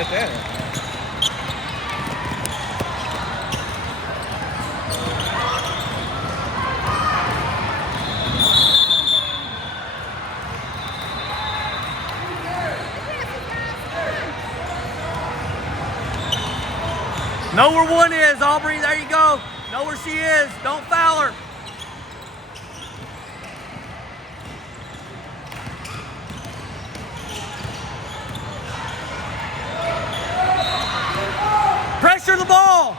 let that happen. Know where one is, Aubrey. There you go. Know where she is. Don't foul her. Pressure the ball.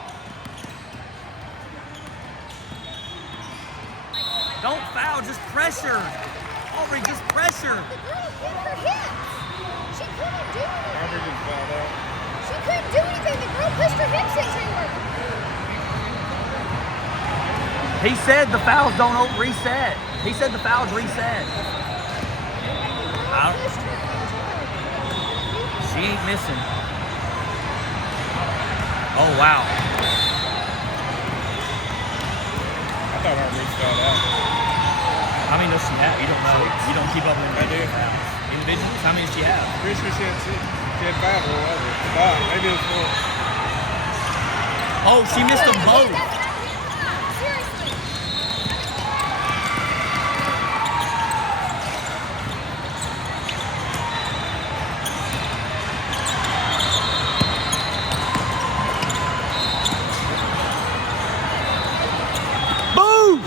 Don't foul, just pressure. Aubrey, just pressure. The girl hit her hips. She couldn't do anything. Aubrey didn't foul out. She couldn't do anything. The girl pushed her hips into her. He said the fouls don't reset. He said the fouls reset. She ain't missing. Oh, wow. I thought Aubrey fouled out. How many does she have? You don't know. You don't keep up with I do. individuals. How many does she have? Pretty sure she had 6. She had 5 or whatever. 5. Maybe it was 4. Oh, she missed them both. Seriously. Move!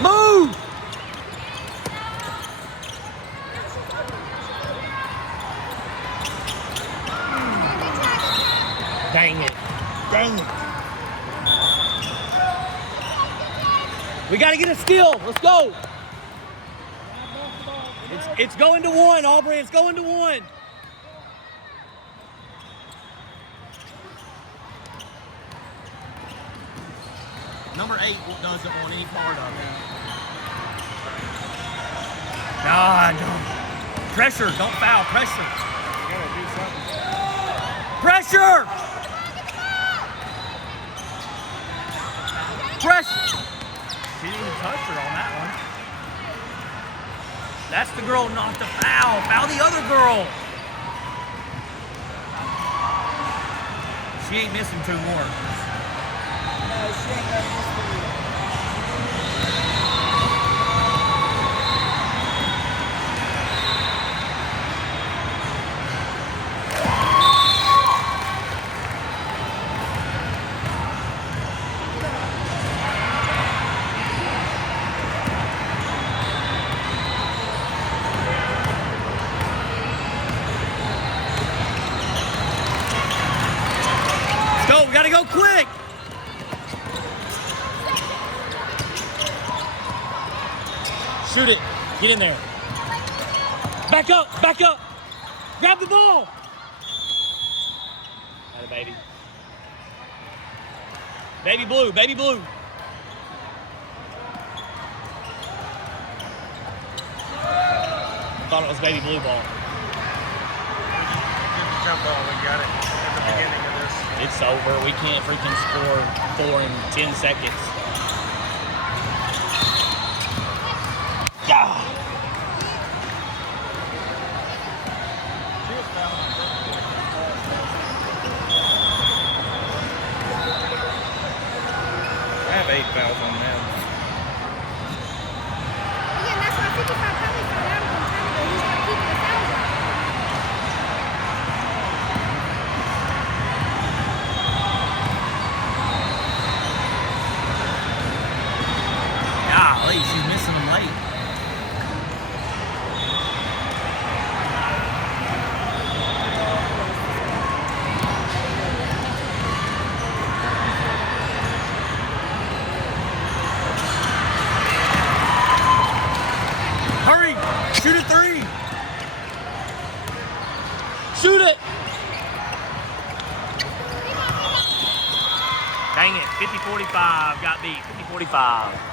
Move! Dang it. Dang it. We got to get a steal. Let's go. It's going to 1, Aubrey. It's going to 1. Number 8 doesn't want any part of it. Nah, no. Pressure. Don't foul. Pressure. You gotta do something. Pressure! Pressure! She didn't even touch her on that one. That's the girl not the foul. Foul the other girl. She ain't missing 2 more. No, she ain't gonna miss the lead. Go, we gotta go quick. Shoot it. Get in there. Back up, back up. Grab the ball. Atta baby. Baby blue, baby blue. Thought it was baby blue ball. Jump ball, we got it at the beginning of this. It's over. We can't freaking score 4 in 10 seconds. Yeah. I have 8 fouls on them. Yeah, and that's why 55 probably found out a long time ago. He's not keeping the fouls up. Golly, she's missing them late. Hurry! Shoot a 3! Shoot it! Dang it, 50-45, got beat, 50-45.